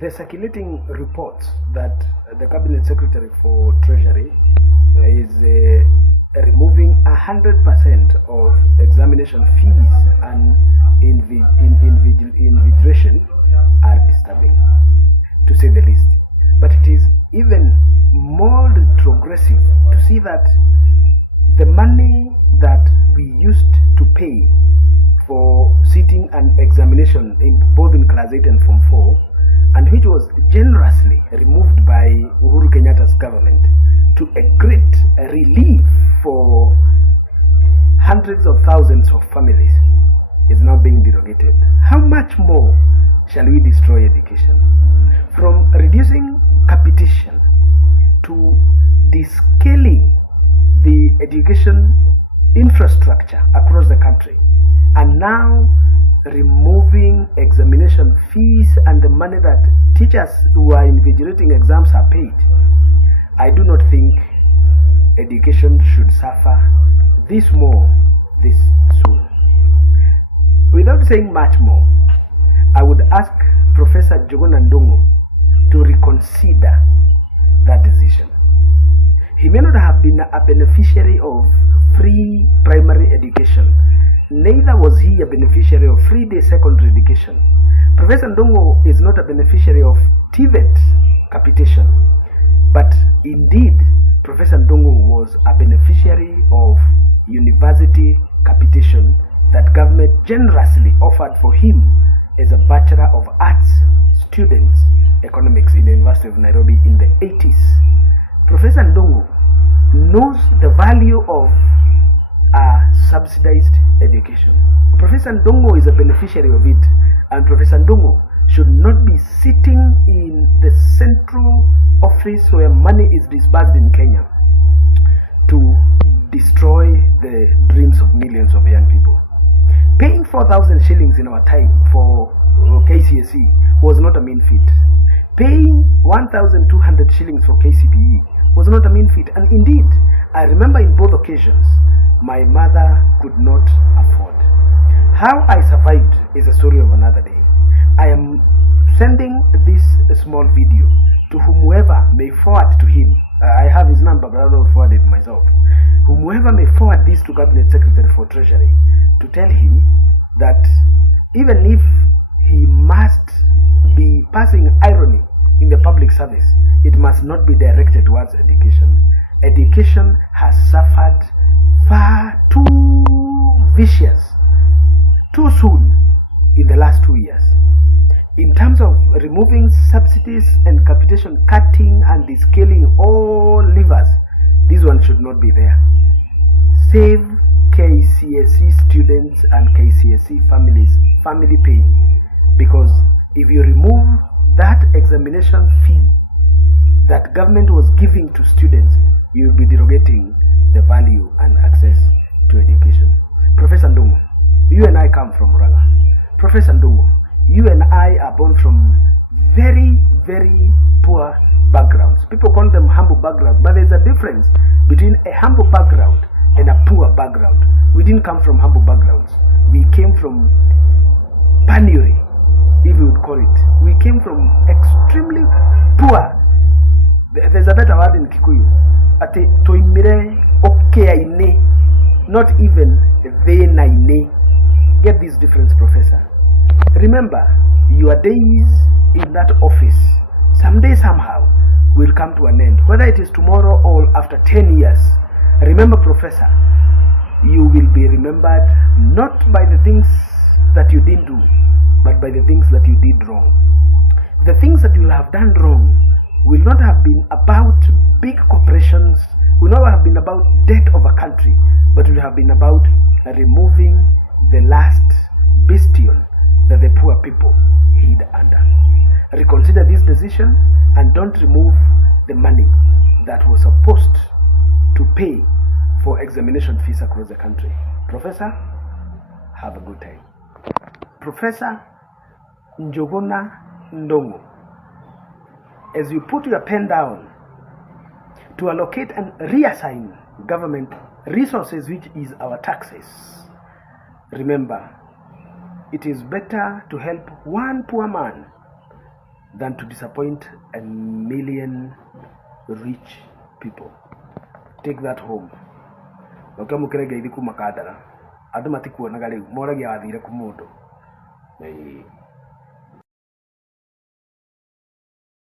The circulating reports that the Cabinet Secretary for Treasury is removing 100% of examination fees and invigilation are disturbing, to say the least. But it is even more retrogressive to see that the money that we used to pay for sitting and examination both in Class 8 and Form 4, and which was generously removed by Uhuru Kenyatta's government to a great relief for hundreds of thousands of families, is now being derogated. How much more shall we destroy education? From reducing capitation to descaling the education infrastructure across the country, and now removing examination fees and the money that teachers who are invigilating exams are paid, I do not think education should suffer this more this soon. Without saying much more, I would ask Professor Njuguna Ndung'u to reconsider that decision. He may not have been a beneficiary of free primary education. Neither was he a beneficiary of free-day secondary education. Professor Ndung'u is not a beneficiary of TVET capitation. But indeed, Professor Ndung'u was a beneficiary of university capitation that government generously offered for him as a Bachelor of Arts students economics in the University of Nairobi in the 80s. Professor Ndung'u knows the value of a subsidized education. Professor Ndung'u is a beneficiary of it, and Professor Ndung'u should not be sitting in the central office where money is disbursed in Kenya to destroy the dreams of millions of young people. Paying 4,000 shillings in our time for KCSE was not a mean feat. Paying 1,200 shillings for KCPE was not a mean feat. And indeed, I remember in both occasions, my mother could not afford. How I survived is a story of another day. I am sending this small video to whomever may forward to him. I have his number, but I don't forward it myself. Whomever may forward this to Cabinet Secretary for Treasury to tell him that even if he must be passing irony in the public service, it must not be directed towards education. Education has suffered far too vicious, too soon in the last 2 years. In terms of removing subsidies and capitation, cutting and descaling all levers, this one should not be there. Save KCSE students and KCSE families family pain, because if you remove that examination fee that government was giving to students, you will be derogating the value and access to education. Professor Ndung'u, you and I come from Murang'a. Professor Ndung'u, you and I are born from very, very poor backgrounds. People call them humble backgrounds, but there's a difference between a humble background and a poor background. We didn't come from humble backgrounds. We came from penury, if you would call it. We came from extremely poor. There's a better word in Kikuyu. Ate toimire okeaine, not even venaine. Get this difference, Professor. Remember, your days in that office, someday somehow, will come to an end. Whether it is tomorrow or after 10 years. Remember, Professor, you will be remembered not by the things that you didn't do, but by the things that you did wrong. The things that you will have done wrong will not have been about big corporations, will not have been about debt of a country, but will have been about removing the last bastion that the poor people hid under. Reconsider this decision and don't remove the money that was supposed to pay for examination fees across the country. Professor, have a good time. Professor Njuguna Ndung'u, as you put your pen down to allocate and reassign government resources, which is our taxes, remember, it is better to help one poor man than to disappoint a million rich people. Take that home. Okay, mukirege ithi kuma kadara. Andu matikuonaga riu moragia wathire ku mundu.